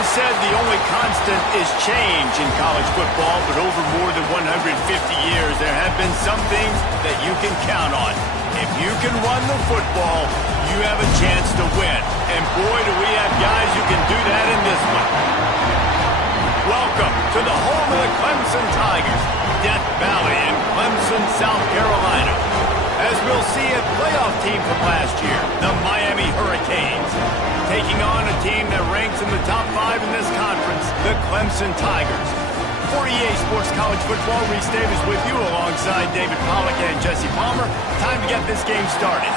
is said the only constant is change in college football, but over more than 150 years, there have been some things that you can count on. If you can run the football, you have a chance to win. And boy, do we have guys who can do that in this one. Welcome to the home of the Clemson Tigers, Death Valley in Clemson, South Carolina. As we'll see, a playoff team from last year, the Miami Hurricanes, taking on a team that ranks in the top 5 in this conference, the Clemson Tigers. For EA Sports College Football, Reese Davis with you alongside David Pollack and Jesse Palmer. Time to get this game started.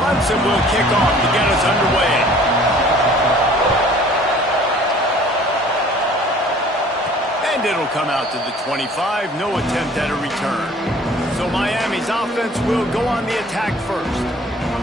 Clemson will kick off to get us underway. And it'll come out to the 25. No attempt at a return. So Miami's offense will go on the attack first.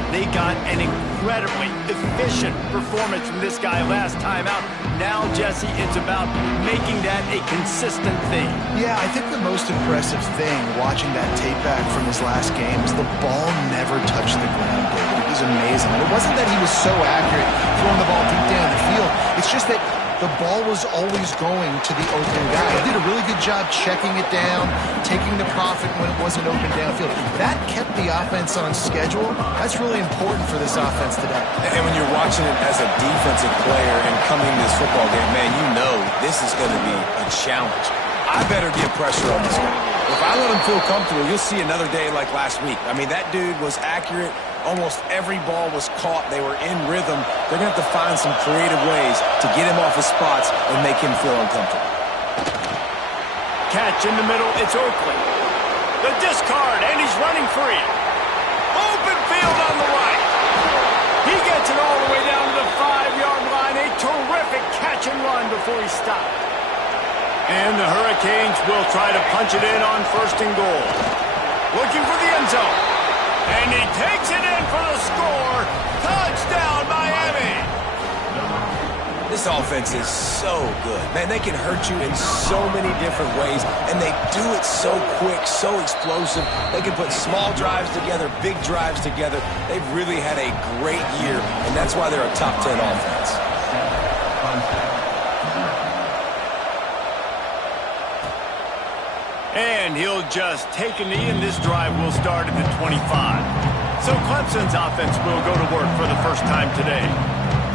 They got an incredibly efficient performance from this guy last time out. Now, Jesse, it's about making that a consistent thing. Yeah, I think the most impressive thing watching that tape back from his last game is the ball never touched the ground, David. It was amazing. And it wasn't that he was so accurate throwing the ball deep down the field. It's just that the ball was always going to the open guy. He did a really good job checking it down, taking the profit when it wasn't open downfield. That kept the offense on schedule. That's really important for this offense today. And when you're watching it as a defensive player and coming to this football game, man, you know this is going to be a challenge. I better get pressure on this guy. If I let him feel comfortable, you'll see another day like last week. I mean, that dude was accurate. Almost every ball was caught. They were in rhythm. They're going to have to find some creative ways to get him off his spots and make him feel uncomfortable. Catch in the middle. It's Oakley. The discard, and he's running free. Open field on the right. He gets it all the way down to the 5-yard line. A terrific catch and run before he stopped. And the Hurricanes will try to punch it in on 1st and goal. Looking for the end zone. And he takes it in for the score. Touchdown, Miami. This offense is so good. Man, they can hurt you in so many different ways, and they do it so quick, so explosive. They can put small drives together, big drives together. They've really had a great year, and that's why they're a top 10 offense. And he'll just take a knee, and this drive will start at the 25. So Clemson's offense will go to work for the first time today.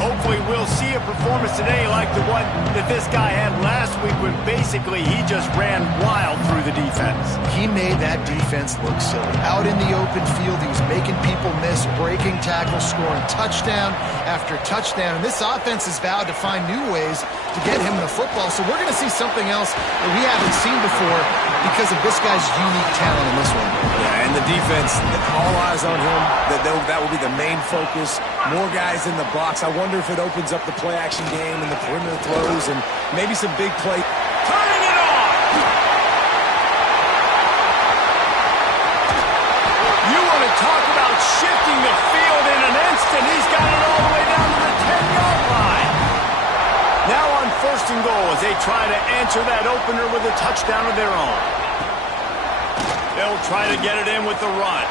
Hopefully we'll see a performance today like the one that this guy had last week when basically he just ran wild through the defense. He made that defense look silly. Out in the open field, he was making people miss, breaking tackles, scoring touchdown after touchdown. And this offense has vowed to find new ways to get him the football. So we're going to see something else that we haven't seen before because of this guy's unique talent in this one. Yeah, and the defense, all eyes on him. That will be the main focus. More guys in the box. I wonder if it opens up the play-action game and the perimeter throws and maybe some big play. Turning it on! You want to talk about shifting the field in an instant. He's got it all the way down to the 10-yard line. Now on 1st and goal as they try to answer that opener with a touchdown of their own. They'll try to get it in with the run.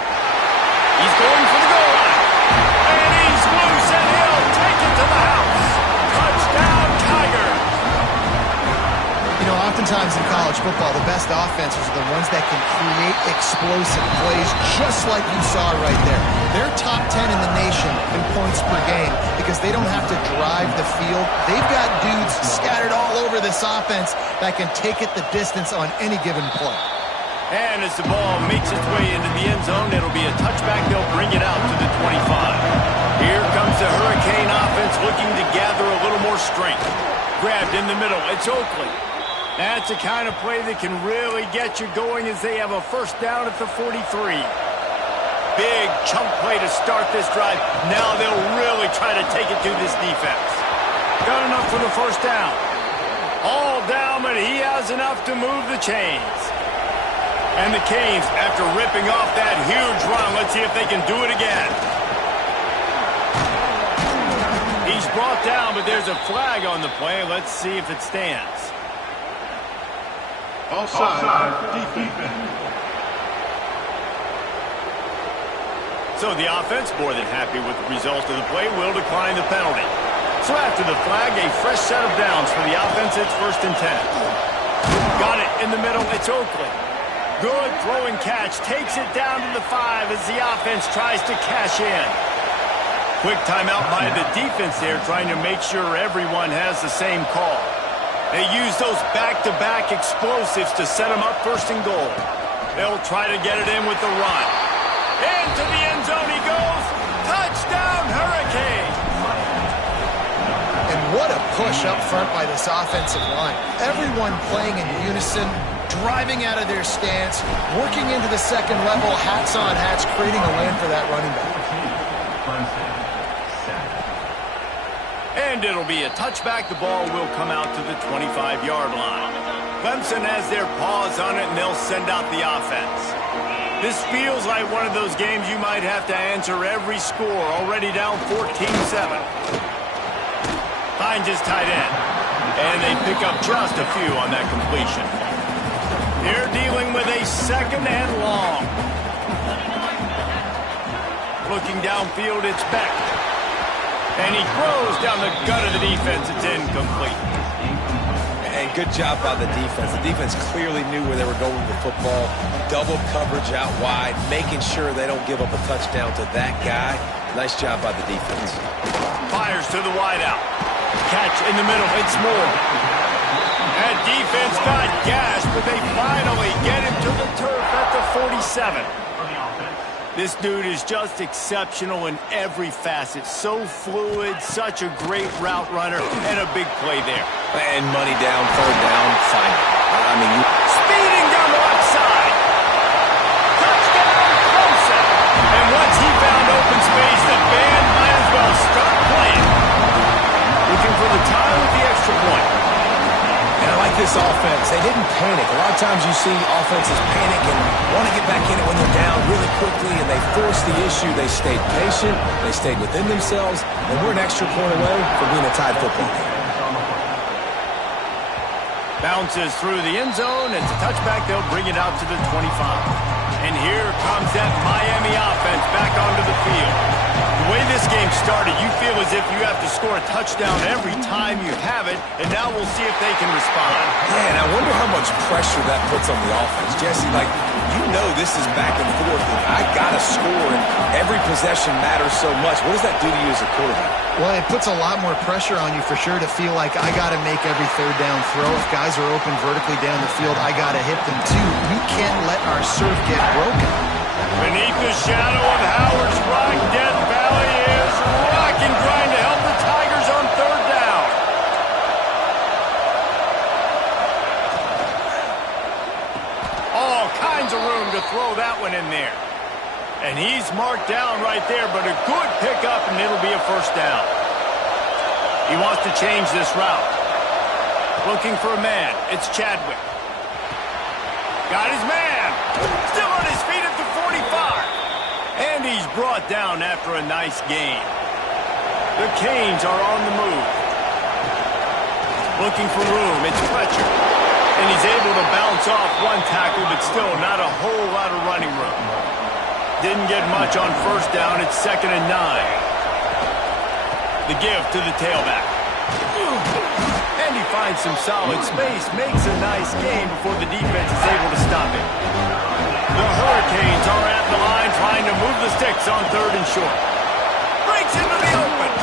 He's going for the goal line. And he's loose, and he'll take it to the house. Touchdown, Tigers. You know, oftentimes in college football, the best offenses are the ones that can create explosive plays, just like you saw right there. They're top 10 in the nation in points per game because they don't have to drive the field. They've got dudes scattered all over this offense that can take it the distance on any given play. And as the ball makes its way into the end zone, it'll be a touchback. They'll bring it out to the 25. Here comes the Hurricane offense looking to gather a little more strength. Grabbed in the middle. It's Oakley. That's the kind of play that can really get you going as they have a 1st down at the 43. Big chunk play to start this drive. Now they'll really try to take it to this defense. Got enough for the 1st down. All down, but he has enough to move the chains. And the Canes, after ripping off that huge run, let's see if they can do it again. He's brought down, but there's a flag on the play. Let's see if it stands. Offside. Defense. So the offense, more than happy with the result of the play, will decline the penalty. So after the flag, a fresh set of downs for the offense. It's 1st and 10. Got it in the middle. It's Oakley. Good throwing catch. Takes it down to the 5 as the offense tries to cash in. Quick timeout by the defense there, trying to make sure everyone has the same call. They use those back-to-back explosives to set them up 1st and goal. They'll try to get it in with the run. Into the end zone he goes. Touchdown, Hurricane! And what a push up front by this offensive line. Everyone playing in unison, driving out of their stance, working into the second level, hats on hats, creating a lane for that running back. And it'll be a touchback. The ball will come out to the 25-yard line. Clemson has their paws on it, and they'll send out the offense. This feels like one of those games you might have to answer every score. Already down 14-7. Finds his tight end. And they pick up just a few on that completion. They're dealing with a 2nd and long. Looking downfield, it's Beck. And he throws down the gut of the defense. It's incomplete. And good job by the defense. The defense clearly knew where they were going with the football. Double coverage out wide, making sure they don't give up a touchdown to that guy. Nice job by the defense. Fires to the wideout. Catch in the middle. It's Moore. That defense got gashed, but they finally get him to the turf at the 47. This dude is just exceptional in every facet. So fluid, such a great route runner, and a big play there. And money down, 3rd down, fine. I mean, speeding down the left side. Touchdown, Clemson. And once he found open space, the band might as well start playing. Looking for the tie with the extra point. And I like this offense. They didn't panic. A lot of times you see offenses panic and want to get back in it when they're down really quickly, and they forced the issue. They stayed patient. They stayed within themselves, and we're an extra point away from being a tied football game. Bounces through the end zone. It's a touchback. They'll bring it out to the 25. And here comes that Miami offense back onto the field. The way this game started, you feel as if you have to score a touchdown every time you have it, and now we'll see if they can respond. Yeah, and I wonder how much pressure that puts on the offense. Jesse, like, you know this is back and forth, and I got to score, and every possession matters so much. What does that do to you as a quarterback? Well, it puts a lot more pressure on you for sure to feel like I got to make every 3rd down throw. If guys are open vertically down the field, I got to hit them too. We can't let our serve get broken. Beneath the shadow of Howard's Rock, Death Valley is rocking, trying to help the Tigers on 3rd down. All kinds of room to throw that one in there. And he's marked down right there, but a good pickup, and it'll be a 1st down. He wants to change this route. Looking for a man. It's Chadwick. Got his man. Still on his feet at the 45. And he's brought down after a nice gain. The Canes are on the move. Looking for room. It's Fletcher. And he's able to bounce off one tackle, but still not a whole lot of running room. Didn't get much on 1st down. It's 2nd and 9. The give to the tailback. And he finds some solid space. Makes a nice gain before the defense is able to stop it. The Hurricanes are at the line trying to move the sticks on 3rd and short. Breaks into the open.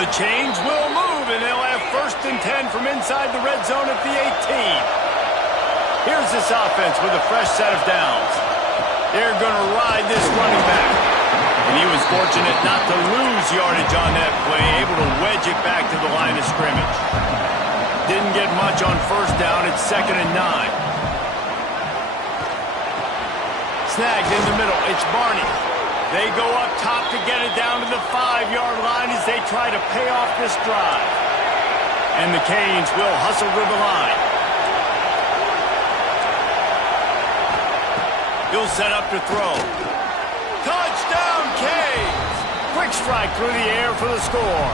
The chains will move, and they'll have 1st and 10 from inside the red zone at the 18. Here's this offense with a fresh set of downs. They're going to ride this running back. And he was fortunate not to lose yardage on that play, able to wedge it back to the line of scrimmage. Didn't get much on 1st down. It's 2nd and 9. Snagged in the middle. It's Barney. They go up top to get it down to the 5-yard line as they try to pay off this drive. And the Canes will hustle to the line. He'll set up to throw. Touchdown, Canes! Quick strike through the air for the score.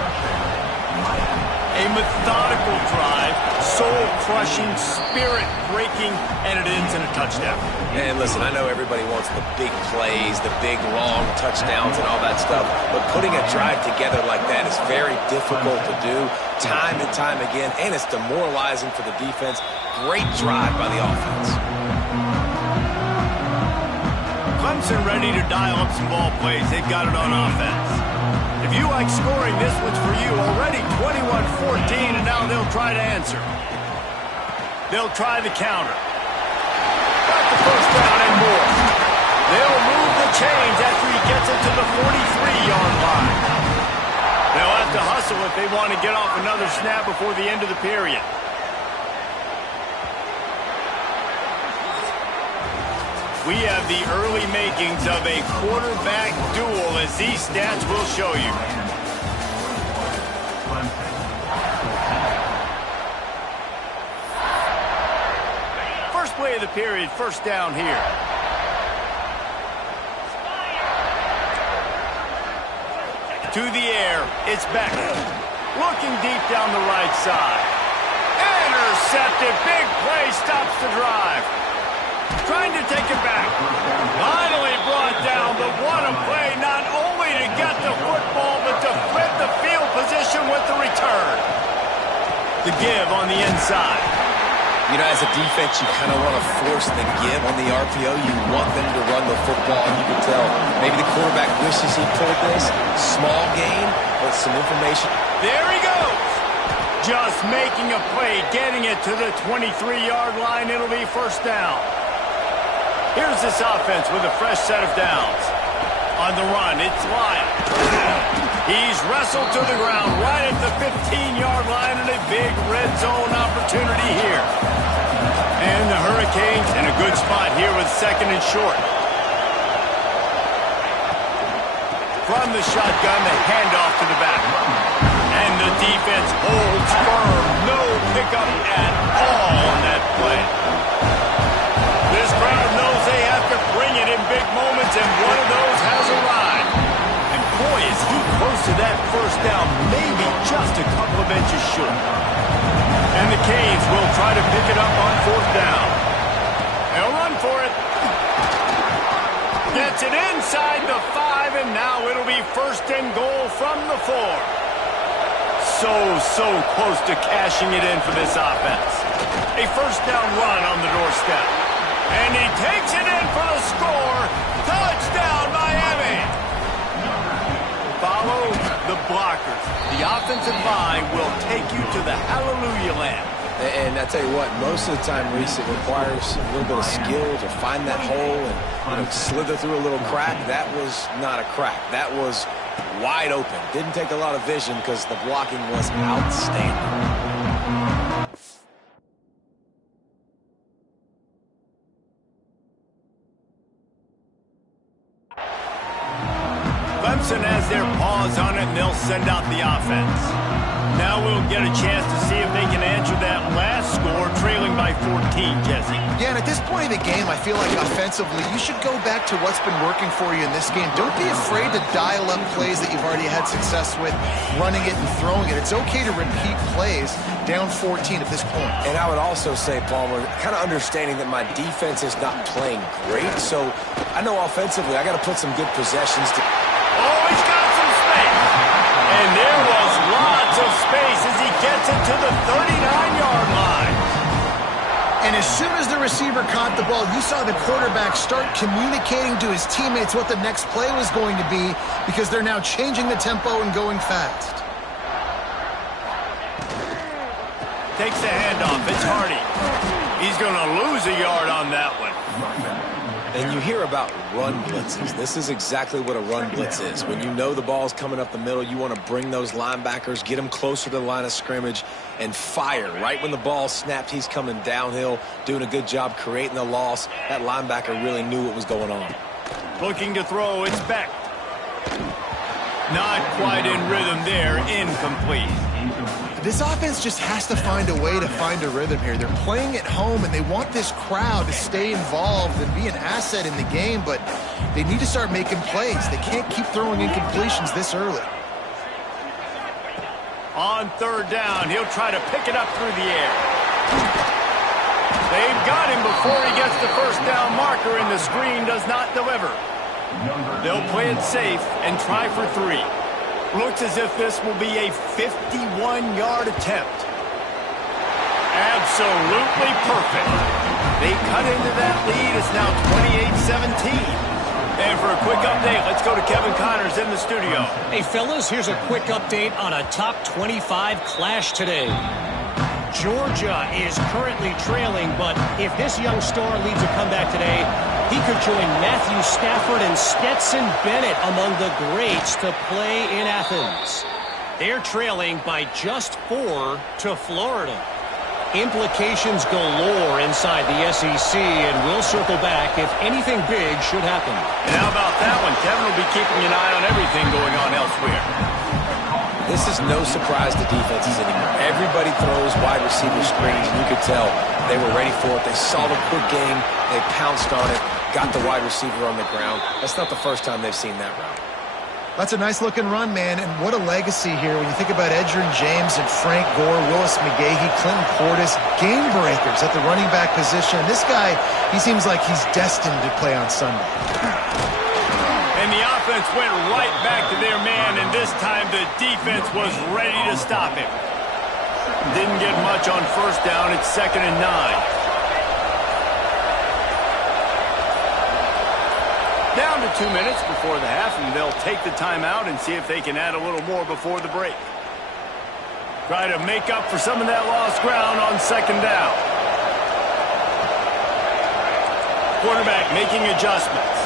A methodical drive, soul-crushing, spirit-breaking, and it ends in a touchdown. And listen, I know everybody wants the big plays, the big, long touchdowns and all that stuff, but putting a drive together like that is very difficult to do time and time again, and it's demoralizing for the defense. Great drive by the offense. Clemson ready to dial up some ball plays. They've got it on offense. If you like scoring, this one's for you. Already 21-14, and now they'll try to answer. They'll try the counter. Got the first down and more. They'll move the chains after he gets it to the 43-yard line. They'll have to hustle if they want to get off another snap before the end of the period. We have the early makings of a quarterback duel, as these stats will show you. First play of the period, first down here. To the air, it's Beckett. Looking deep down the right side. Intercepted, big play, stops the drive. Trying to take it back. Finally brought down, but what a play, not only to get the football, but to flip the field position with the return. The give on the inside. You know, as a defense, you kind of want to force the give on the RPO. You want them to run the football, and you can tell maybe the quarterback wishes he pulled this. Small gain, but some information. There he goes. Just making a play, getting it to the 23-yard line. It'll be first down. Here's this offense with a fresh set of downs. On the run, it's Lyle. He's wrestled to the ground right at the 15-yard line, and a big red zone opportunity here. And the Hurricanes in a good spot here with second and short. From the shotgun, the handoff to the back. And the defense holds firm. No pickup at all on that play. This crowd knows they have to bring it in big moments, and one of those has arrived. And boy, is he close to that first down, maybe just a couple of inches short. And the Canes will try to pick it up on fourth down. They'll run for it. Gets it inside the 5, and now it'll be first and goal from the 4. So close to cashing it in for this offense. A first down run on the doorstep. And he takes it in for the score. Touchdown, Miami. Follow the blockers. The offensive line will take you to the hallelujah land. And I tell you what, most of the time, Reese, it requires a little bit of skill to find that hole and slither through a little crack. That was not a crack. That was wide open. Didn't take a lot of vision because the blocking was outstanding. Clemson has their paws on it, and they'll send out the offense. Now we'll get a chance to see if they can answer that last score, trailing by 14, Jesse. Yeah, and at this point in the game, I feel like offensively, you should go back to what's been working for you in this game. Don't be afraid to dial up plays that you've already had success with, running it and throwing it. It's okay to repeat plays down 14 at this point. And I would also say, Palmer, kind of understanding that my defense is not playing great, so I know offensively I got to put some good possessions to... Oh, he's got some space. And there was lots of space as he gets it to the 39-yard line. And as soon as the receiver caught the ball, you saw the quarterback start communicating to his teammates what the next play was going to be, because they're now changing the tempo and going fast. Takes the handoff. It's Hardy. He's going to lose a yard on that one. And you hear about run blitzes. This is exactly what a run blitz is. When you know the ball's coming up the middle, you want to bring those linebackers, get them closer to the line of scrimmage, and fire. Right when the ball snapped, he's coming downhill, doing a good job creating the loss. That linebacker really knew what was going on. Looking to throw, it's Beck. Not quite in rhythm there, incomplete. This offense just has to find a way to find a rhythm here. They're playing at home, and they want this crowd to stay involved and be an asset in the game, but they need to start making plays. They can't keep throwing incompletions this early. On third down, he'll try to pick it up through the air. They've got him before he gets the first down marker, and the screen does not deliver. They'll play it safe and try for 3. Looks as if this will be a 51-yard attempt. Absolutely perfect. They cut into that lead. It's now 28-17. And for a quick update, let's go to Kevin Connors in the studio. Hey, fellas, here's a quick update on a top 25 clash today. Georgia is currently trailing, but if this young star leads a comeback today, he could join Matthew Stafford and Stetson Bennett among the greats to play in Athens. They're trailing by just 4 to Florida. Implications galore inside the SEC, and we'll circle back if anything big should happen. And how about that one? Kevin will be keeping an eye on everything going on elsewhere. This is no surprise to defenses anymore. Everybody throws wide receiver screens, and you could tell they were ready for it. They saw the quick game. They pounced on it, got the wide receiver on the ground. That's not the first time they've seen that route. That's a nice-looking run, man, and what a legacy here when you think about Edgerrin James and Frank Gore, Willis McGahee, Clinton Portis, game breakers at the running back position. This guy, he seems like he's destined to play on Sunday. And the offense went right back to their man, and this time the defense was ready to stop him. Didn't get much on first down. It's 2nd and 9. Down to 2 minutes before the half, and they'll take the timeout and see if they can add a little more before the break. Try to make up for some of that lost ground on 2nd down. Quarterback making adjustments.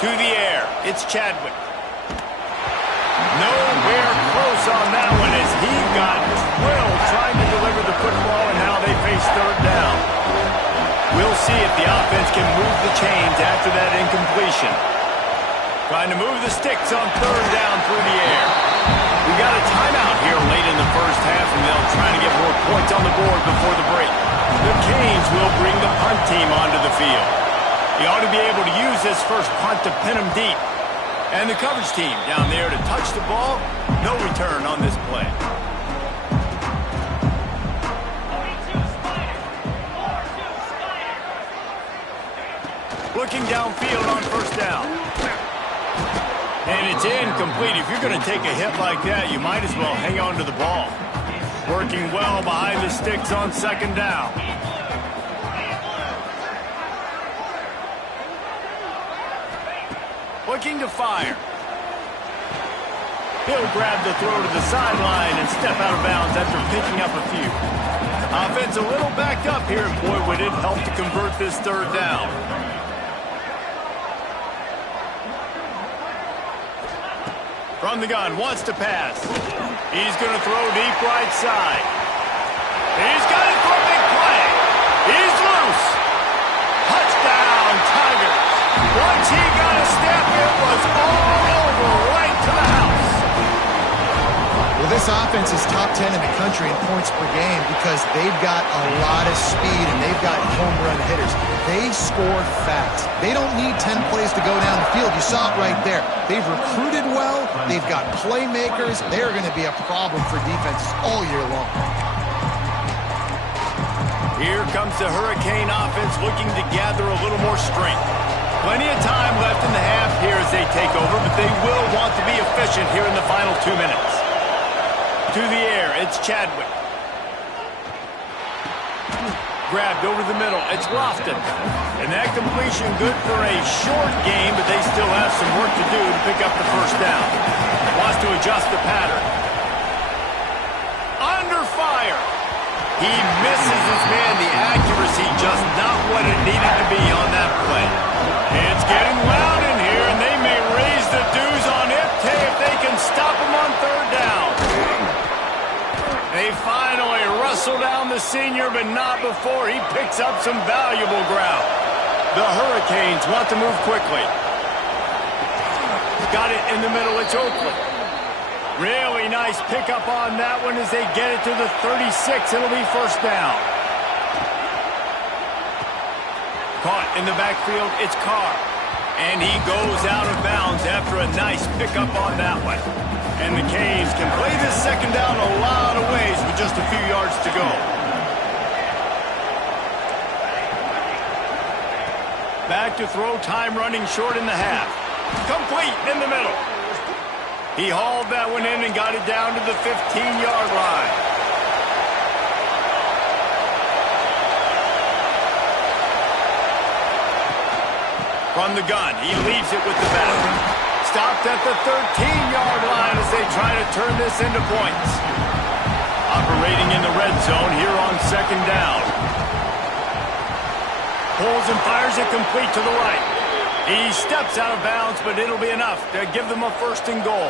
To the air, it's Chadwick. Nowhere close on that one as he got drilled trying to deliver the football, and now they face 3rd down. We'll see if the offense can move the chains after that incompletion. Trying to move the sticks on 3rd down through the air. We got a timeout here late in the first half, and they'll try to get more points on the board before the break. The Canes will bring the punt team onto the field. He ought to be able to use this first punt to pin him deep. And the coverage team down there to touch the ball. No return on this play. Looking downfield on 1st down. And it's incomplete. If you're going to take a hit like that, you might as well hang on to the ball. Working well behind the sticks on 2nd down. Looking to fire. He'll grab the throw to the sideline and step out of bounds after picking up a few. Offense a little backed up here, and boy, would it help to convert this 3rd down. From the gun, wants to pass. He's going to throw deep right side. He's got it for a big play. He's loose. Touchdown, Tigers. Once he got a step, it was all over right to the house. Well, this offense is top 10 in the country in points per game because they've got a lot of speed and they've got home run hitters. They score fast. They don't need 10 plays to go down the field. You saw it right there. They've recruited well. They've got playmakers. They're going to be a problem for defenses all year long. Here comes the Hurricane offense looking to gather a little more strength. Plenty of time left in the half here as they take over, but they will want to be efficient here in the final 2 minutes. To the air, it's Chadwick. Grabbed over the middle, it's Lofton. And that completion good for a short game, but they still have some work to do to pick up the first down. Wants to adjust the pattern. Under fire. He misses his man. The accuracy just not what it needed to be on that play. It's getting loud in here, and they may raise the dues on Ipte if they can stop him on 3rd down. They finally wrestle down the senior, but not before he picks up some valuable ground. The Hurricanes want to move quickly. Got it in the middle. It's Oakland. Really nice pickup on that one as they get it to the 36. It'll be 1st down. Caught in the backfield, it's Carr. And he goes out of bounds after a nice pickup on that one. And the Canes can play this second down a lot of ways with just a few yards to go. Back to throw, time running short in the half. Complete in the middle. He hauled that one in and got it down to the 15-yard line. From the gun, he leaves it with the back. Stopped at the 13-yard line as they try to turn this into points. Operating in the red zone here on second down. Pulls and fires it complete to the right. He steps out of bounds, but it'll be enough to give them a first and goal.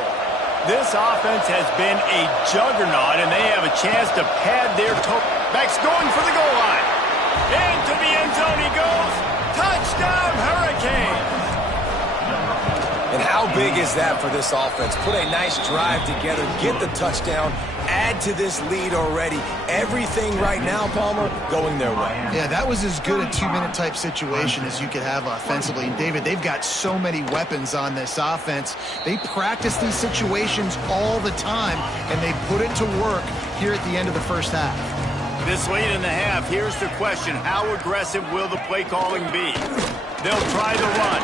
This offense has been a juggernaut, and they have a chance to pad their toe. Back's going for the goal line. Into the end zone he goes. Touchdown, Hurricanes! And how big is that for this offense? Put a nice drive together, get the touchdown, add to this lead already. Everything right now, Palmer, going their way. Yeah, that was as good a two-minute type situation as you could have offensively. And David, they've got so many weapons on this offense. They practice these situations all the time, and they put it to work here at the end of the first half. This late in the half, here's the question. How aggressive will the play calling be? They'll try the run.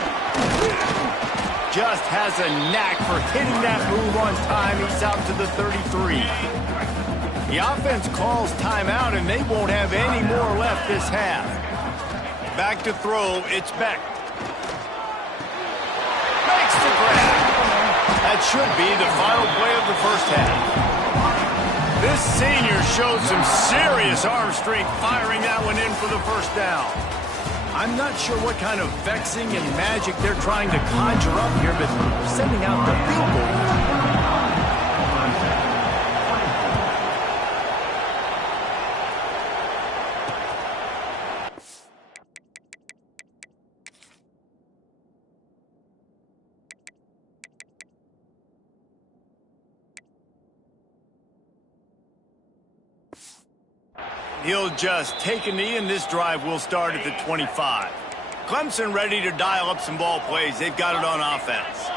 Just has a knack for hitting that move on time. He's out to the 33. The offense calls timeout, and they won't have any more left this half. Back to throw, it's Beck. Makes the grab. That should be the final play of the first half. This senior showed some serious arm strength firing that one in for the first down. I'm not sure what kind of vexing and magic they're trying to conjure up here, but sending out the field goal. He'll just take a knee, and this drive will start at the 25. Clemson ready to dial up some ball plays. They've got it on offense.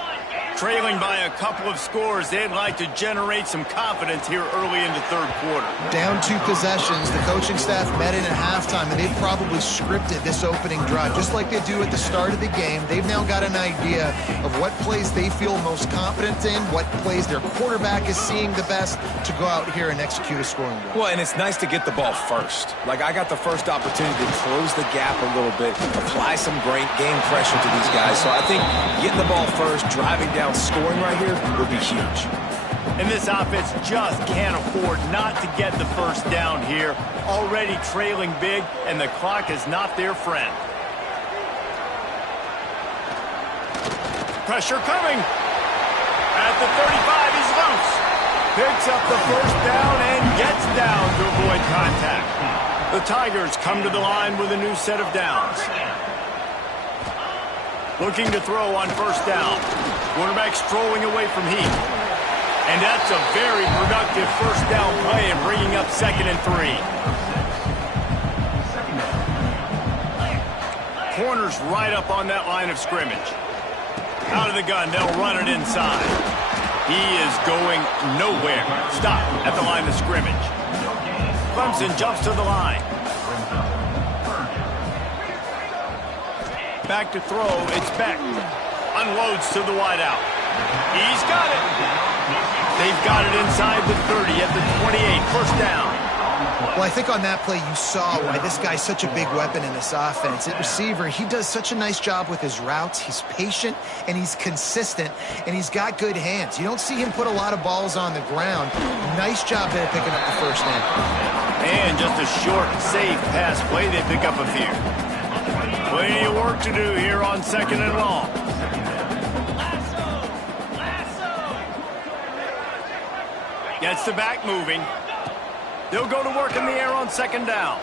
Trailing by a couple of scores, they'd like to generate some confidence here early in the third quarter. Down 2 possessions, the coaching staff met in at halftime, and they've probably scripted this opening drive. Just like they do at the start of the game, they've now got an idea of what plays they feel most confident in, what plays their quarterback is seeing the best to go out here and execute a scoring drive. Well, and it's nice to get the ball first. Like, I got the first opportunity to close the gap a little bit, apply some great game pressure to these guys. So I think getting the ball first, driving down, scoring right here would be huge. And this offense just can't afford not to get the first down here. Already trailing big, and the clock is not their friend. Pressure coming. At the 35, he's loose. Picks up the first down and gets down to avoid contact. The Tigers come to the line with a new set of downs. Looking to throw on first down. Quarterback strolling away from heat. And that's a very productive first down play and bringing up 2nd and 3. Corners right up on that line of scrimmage. Out of the gun, they'll run it inside. He is going nowhere. Stop at the line of scrimmage. Clemson jumps to the line. Back to throw, it's Beck. Unloads to the wideout. He's got it. They've got it inside the 30 at the 28. First down. Well, I think on that play you saw why this guy's such a big weapon in this offense. At receiver, he does such a nice job with his routes. He's patient, and he's consistent, and he's got good hands. You don't see him put a lot of balls on the ground. Nice job there picking up the first down. And just a short, safe pass play. They pick up a few. Plenty of work to do here on 2nd and long. Gets the back moving. They'll go to work in the air on 2nd down.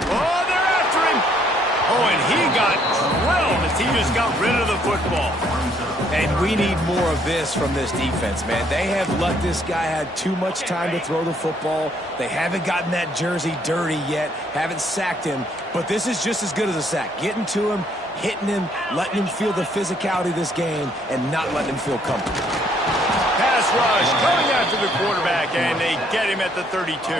Oh, they're after him. Oh, and he got drilled as he just got rid of the football. And we need more of this from this defense, man. They have let this guy have too much time to throw the football. They haven't gotten that jersey dirty yet, haven't sacked him. But this is just as good as a sack. Getting to him, hitting him, letting him feel the physicality of this game, and not letting him feel comfortable. Pass rush coming after the quarterback, and they get him at the 32.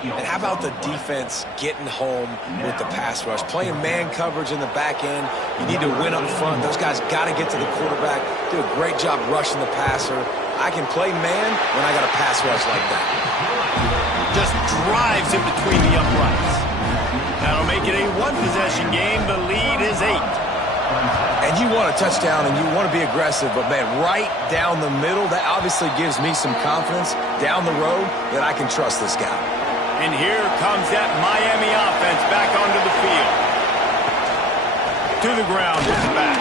And how about the defense getting home with the pass rush? Playing man coverage in the back end. You need to win up front. Those guys got to get to the quarterback. Do a great job rushing the passer. I can play man when I got a pass rush like that. Just drives in between the uprights. That'll make it a one-possession game. The lead is 8. And you want a touchdown and you want to be aggressive, but, man, right down the middle, that obviously gives me some confidence down the road that I can trust this guy. And here comes that Miami offense back onto the field. To the ground with the back.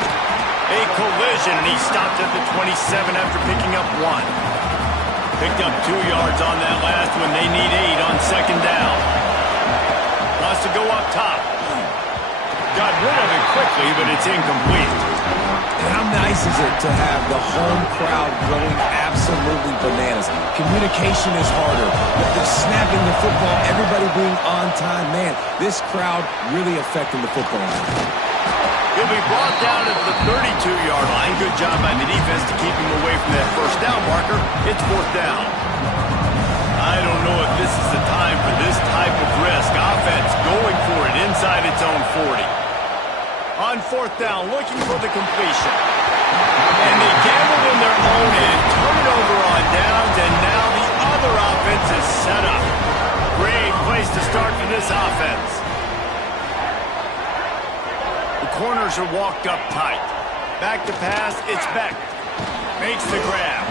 A collision, and he stopped at the 27 after picking up 1. Picked up 2 yards on that last one. They need 8 on second down. Wants to go up top. Got rid of it quickly, but it's incomplete. And how nice is it to have the home crowd going absolutely bananas? Communication is harder. They're snapping the football, everybody being on time. Man, this crowd really affecting the football. He'll be brought down at the 32-yard line. Good job by the defense to keep him away from that first down marker. It's 4th down. I don't know if this is the time for this type of risk. Offense going for it inside its own 40. On 4th down, looking for the completion. And they gambled in their own end, turn it over on downs, and now the other offense is set up. Great place to start for this offense. The corners are walked up tight. Back to pass, it's Beck. Makes the grab.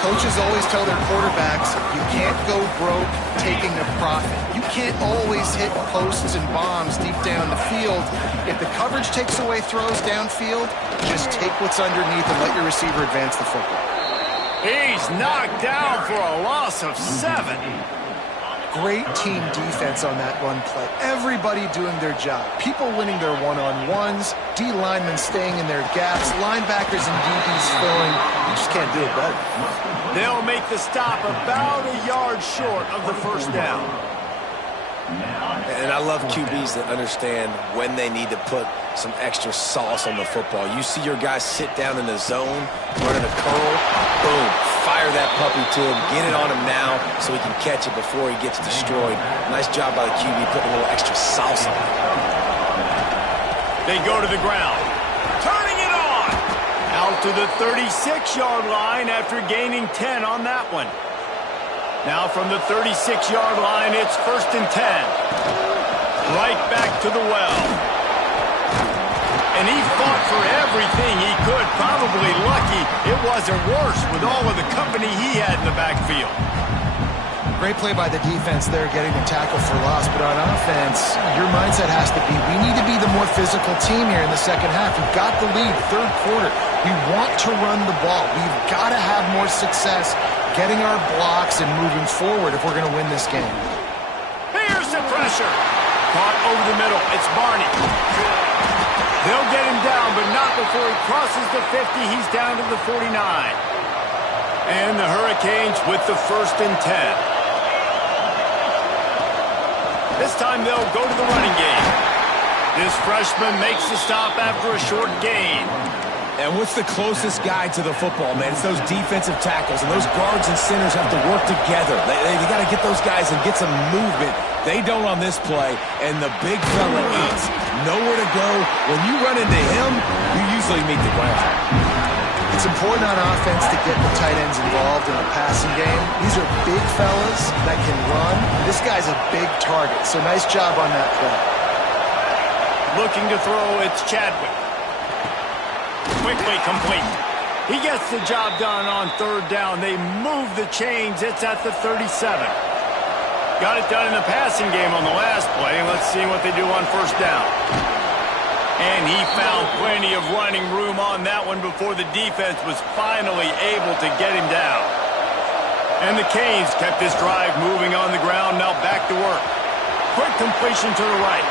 Coaches always tell their quarterbacks, you can't go broke taking a profit. You can't always hit posts and bombs deep down the field. If the coverage takes away throws downfield, just take what's underneath and let your receiver advance the football. He's knocked down for a loss of 7. Great team defense on that run play. Everybody doing their job. People winning their one-on-ones, D linemen staying in their gaps, linebackers and DBs filling. You just can't do it better. They'll make the stop about a yard short of the first down. And I love QBs that understand when they need to put some extra sauce on the football. You see your guys sit down in the zone, running a curl, boom, fire that puppy to him, get it on him now so he can catch it before he gets destroyed. Nice job by the QB putting a little extra sauce on it. They go to the ground, turning it on. Out to the 36-yard line after gaining 10 on that one. Now from the 36-yard line, it's 1st and 10. Right back to the well. And he fought for everything he could. Probably lucky it wasn't worse with all of the company he had in the backfield. Great play by the defense there, getting the tackle for loss. But on offense, your mindset has to be, we need to be the more physical team here in the second half. We've got the lead, 3rd quarter. We want to run the ball. We've got to have more success getting our blocks and moving forward if we're going to win this game. Here's the pressure. Caught over the middle. It's Barney. They'll get him down, but not before he crosses the 50. He's down to the 49. And the Hurricanes with the 1st and 10. This time they'll go to the running game. This freshman makes the stop after a short gain. And what's the closest guy to the football, man? It's those defensive tackles, and those guards and centers have to work together. They got to get those guys and get some movement. They don't on this play, and the big fella eats. Nowhere to go. When you run into him, you usually meet the ground. It's important on offense to get the tight ends involved in the passing game. These are big fellas that can run. This guy's a big target, so nice job on that play. Looking to throw, it's Chadwick. Quickly complete. He gets the job done on 3rd down. They move the chains. It's at the 37. Got it done in the passing game on the last play. Let's see what they do on 1st down. And he found plenty of running room on that one before the defense was finally able to get him down. And the Canes kept this drive moving on the ground. Now back to work. Quick completion to the right.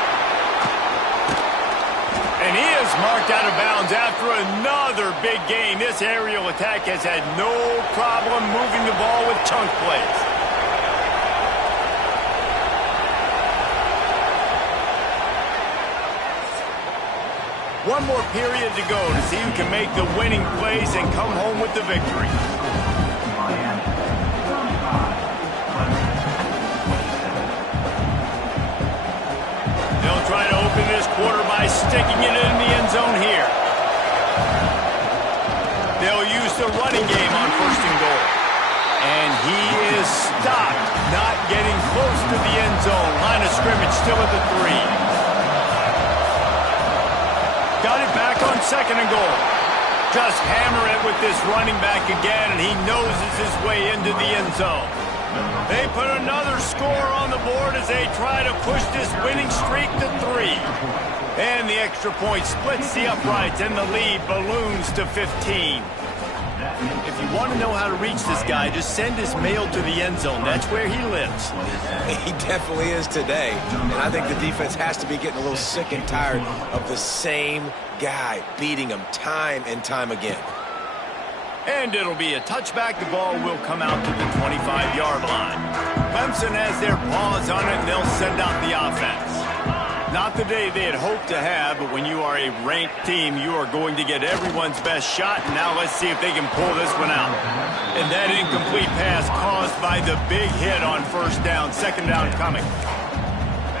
And he is marked out of bounds after another big gain. This aerial attack has had no problem moving the ball with chunk plays. One more period to go to see who can make the winning plays and come home with the victory. They'll try to open this quarter by sticking it in the end zone here. They'll use the running game on 1st and goal. And he is stopped, not getting close to the end zone. Line of scrimmage still at the 3. Got it back on 2nd and goal. Just hammer it with this running back again, and he noses his way into the end zone. They put another score on the board as they try to push this winning streak to 3. And the extra point splits the uprights, and the lead balloons to 15. If you want to know how to reach this guy, just send his mail to the end zone. That's where he lives. He definitely is today. And I think the defense has to be getting a little sick and tired of the same guy beating him time and time again. And it'll be a touchback. The ball will come out to the 25-yard line. Clemson has their paws on it, and they'll send out the offense. Not the day they had hoped to have, but when you are a ranked team, you are going to get everyone's best shot. And now let's see if they can pull this one out. And that incomplete pass caused by the big hit on 1st down, 2nd down coming.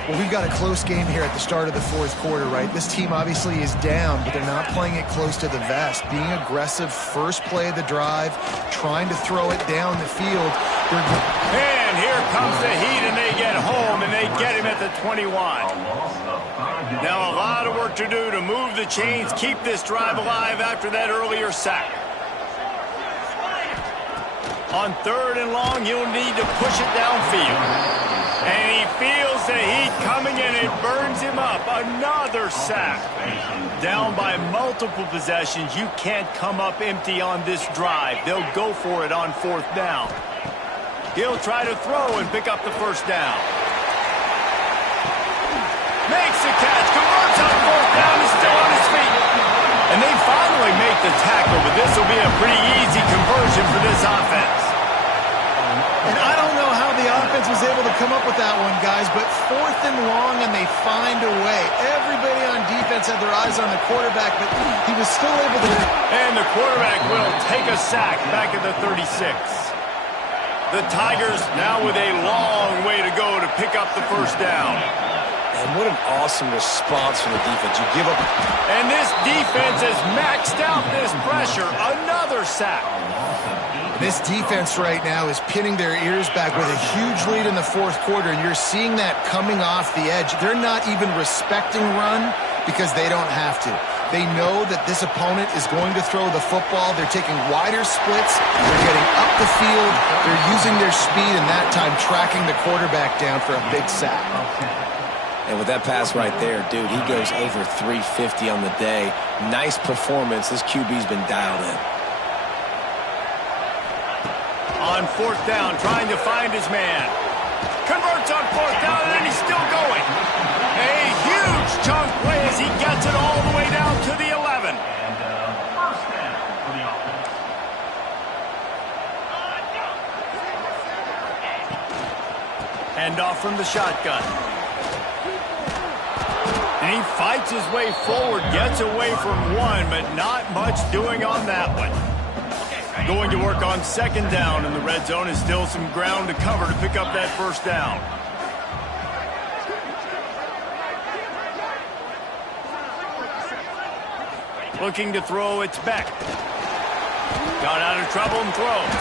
Well, we've got a close game here at the start of the 4th quarter, right? This team obviously is down, but they're not playing it close to the vest. Being aggressive, first play of the drive, trying to throw it down the field. And here comes the heat, and they get home, and they get him at the 21. Now a lot of work to do to move the chains, keep this drive alive after that earlier sack. On 3rd and long, he'll need to push it downfield. And he feels the heat coming, and it burns him up. Another sack. Down by multiple possessions. You can't come up empty on this drive. They'll go for it on 4th down. He'll try to throw and pick up the 1st down. Makes the catch. Converts on 4th down. He's still on his feet. And they finally make the tackle, but this will be a pretty easy conversion for this offense. And I don't know how the offense was able to come up with that one, guys, but 4th and long, and they find a way. Everybody on defense had their eyes on the quarterback, but he was still able to... And the quarterback will take a sack back at the 36. The Tigers now with a long way to go to pick up the 1st down. And what an awesome response from the defense. You give up... And this defense has maxed out this pressure. Another sack. This defense right now is pinning their ears back with a huge lead in the 4th quarter, and you're seeing that coming off the edge. They're not even respecting run because they don't have to. They know that this opponent is going to throw the football. They're taking wider splits. They're getting up the field. They're using their speed, and that time tracking the quarterback down for a big sack. And with that pass right there, dude, he goes over 350 on the day. Nice performance. This QB's been dialed in. On 4th down, trying to find his man. Converts on 4th down, and then he's still going. A huge chunk play as he gets it all the way down to the 11. Hand off from the shotgun. And he fights his way forward, gets away from one, but not much doing on that one. Going to work on 2nd down in the red zone, and still some ground to cover to pick up that 1st down. Looking to throw, it's Beck. Got out of trouble and throws.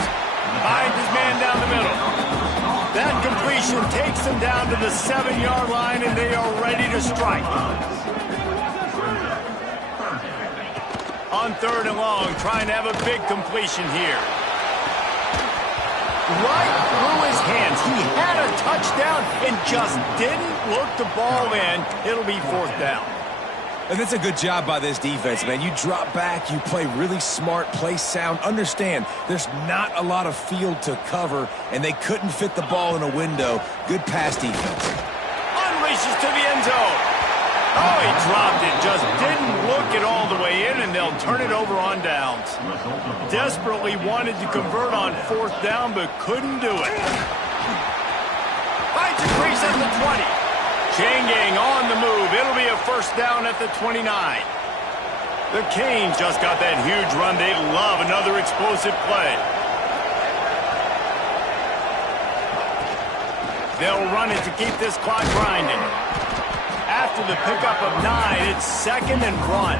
Finds his man down the middle. That completion takes them down to the 7-yard line, and they are ready to strike. On 3rd and long, trying to have a big completion here. Right through his hands. He had a touchdown and just didn't look the ball in. It'll be 4th down. And that's a good job by this defense, man. You drop back, you play really smart, play sound. Understand, there's not a lot of field to cover, and they couldn't fit the ball in a window. Good pass defense. Unleashes to the end zone. Oh, he dropped it. Just didn't look it all the way in, and they'll turn it over on downs. Desperately wanted to convert on 4th down, but couldn't do it. Finds a crease at the 20. Chain gang on the move. It'll be a 1st down at the 29. The Canes just got that huge run. They love another explosive play. They'll run it to keep this clock grinding. After the pickup of 9, it's 2nd and 1.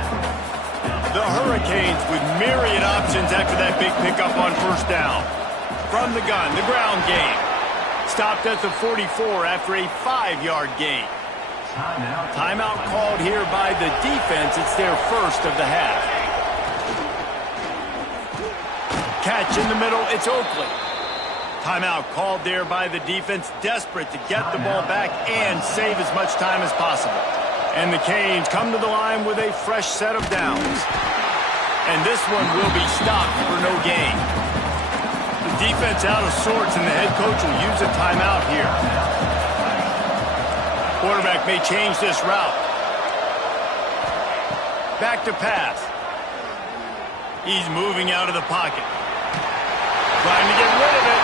The Hurricanes with myriad options after that big pickup on first down. From the gun, the ground game. Stopped at the 44 after a 5-yard gain. Timeout called here by the defense. It's their first of the half. Catch in the middle. It's Oakley. Timeout called there by the defense, desperate to get the ball back and save as much time as possible. And the Canes come to the line with a fresh set of downs. And this one will be stopped for no gain. The defense out of sorts, and the head coach will use a timeout here. Quarterback may change this route. Back to pass. He's moving out of the pocket. Trying to get rid of it.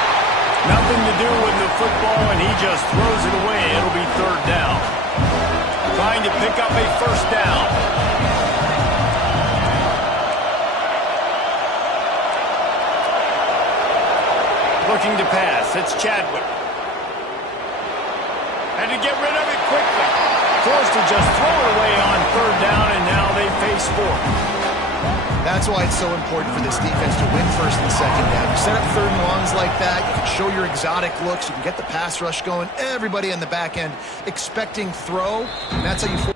Nothing to do with the football, and he just throws it away. It'll be 3rd down. Trying to pick up a first down. Looking to pass. It's Chadwick. Had to get rid of it quickly. Forced to just throw it away on 3rd down, and now they face 4th. That's why it's so important for this defense to win 1st and 2nd down. You set up 3rd and longs like that. You can show your exotic looks. You can get the pass rush going. Everybody in the back end expecting throw. And that's how you...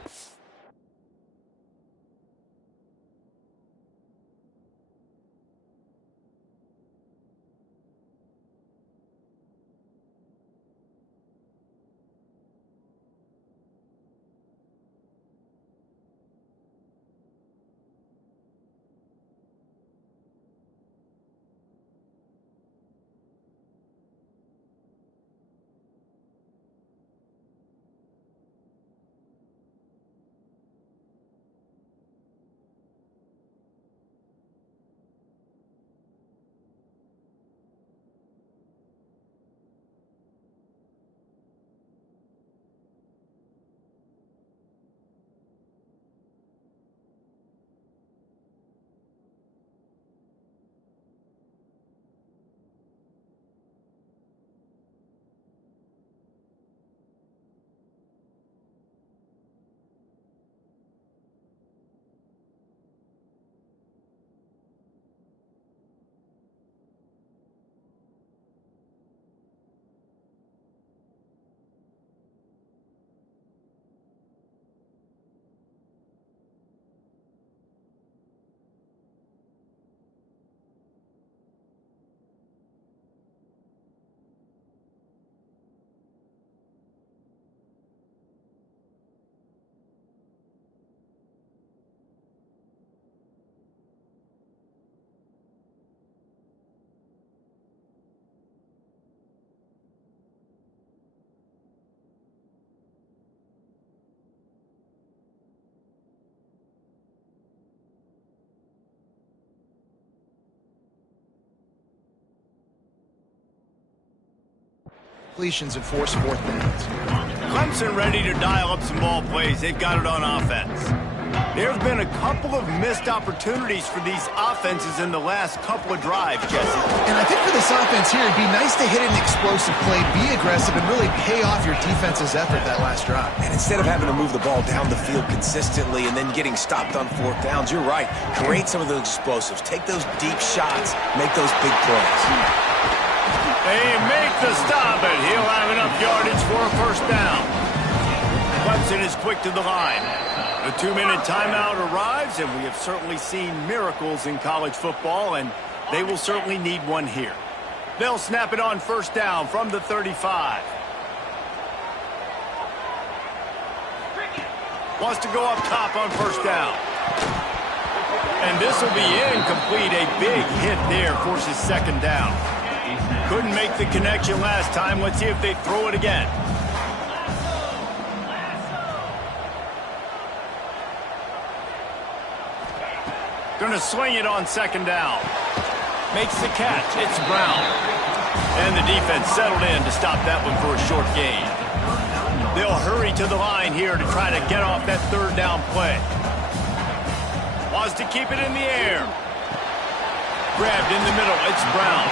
completions and force 4th downs. Clemson ready to dial up some ball plays. They've got it on offense. There have been a couple of missed opportunities for these offenses in the last couple of drives, Jesse. And I think for this offense here, it'd be nice to hit an explosive play, be aggressive, and really pay off your defense's effort that last drive. And instead of having to move the ball down the field consistently and then getting stopped on 4th downs, you're right. Create some of those explosives. Take those deep shots. Make those big plays. They make the stop, and he'll have enough yardage for a first down. Clemson is quick to the line. A 2-minute timeout arrives, and we have certainly seen miracles in college football, and they will certainly need one here. They'll snap it on first down from the 35. Wants to go up top on first down. And this will be incomplete. A big hit there forces 2nd down. Couldn't make the connection last time. Let's see if they throw it again. Going to swing it on 2nd down. Makes the catch. It's Brown. And the defense settled in to stop that one for a short gain. They'll hurry to the line here to try to get off that 3rd down play. Wants to keep it in the air. Grabbed in the middle. It's Brown.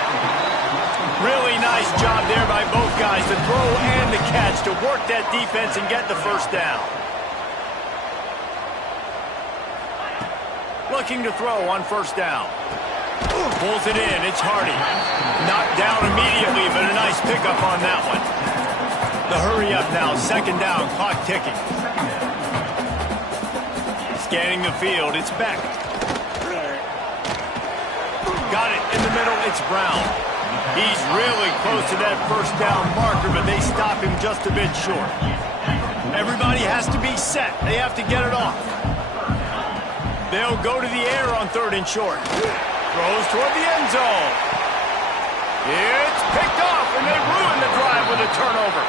Really nice job there by both guys, the throw and the catch, to work that defense and get the first down. Looking to throw on first down. Pulls it in. It's Hardy. Knocked down immediately, but a nice pickup on that one. The hurry up now. Second down. Clock ticking. Scanning the field. It's Beck. Got it in the middle. It's Brown. He's really close to that first down marker, but they stop him just a bit short. Everybody has to be set. They have to get it off. They'll go to the air on third and short. Throws toward the end zone. It's picked off, and they ruin the drive with a turnover.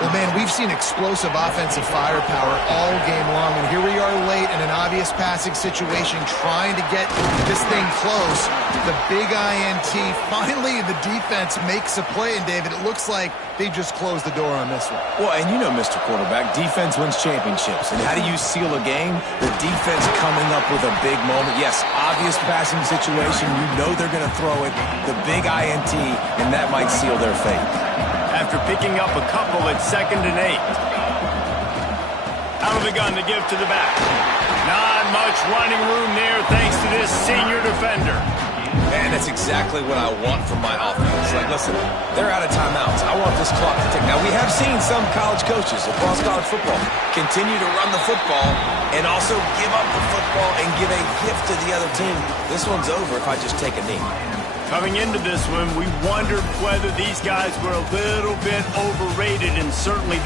Well, man, we've seen explosive offensive firepower all game long, and here we are late in an obvious passing situation trying to get this thing close. The big INT. Finally, the defense makes a play, and David, it looks like they just closed the door on this one. Well, and you know, Mr. Quarterback, defense wins championships. And how do you seal a game? The defense coming up with a big moment. Yes, obvious passing situation. You know they're going to throw it. The big INT, and that might seal their fate. After picking up a couple at 2nd and 8. Out of the gun to give to the back. Not much running room there thanks to this senior defender. Man, that's exactly what I want from my offense. Like, listen, they're out of timeouts. I want this clock to tick. Now, we have seen some college coaches across college football continue to run the football and also give up the football and give a gift to the other team. This one's over if I just take a knee. Coming into this one, we wondered whether these guys were a little bit overrated, and certainly they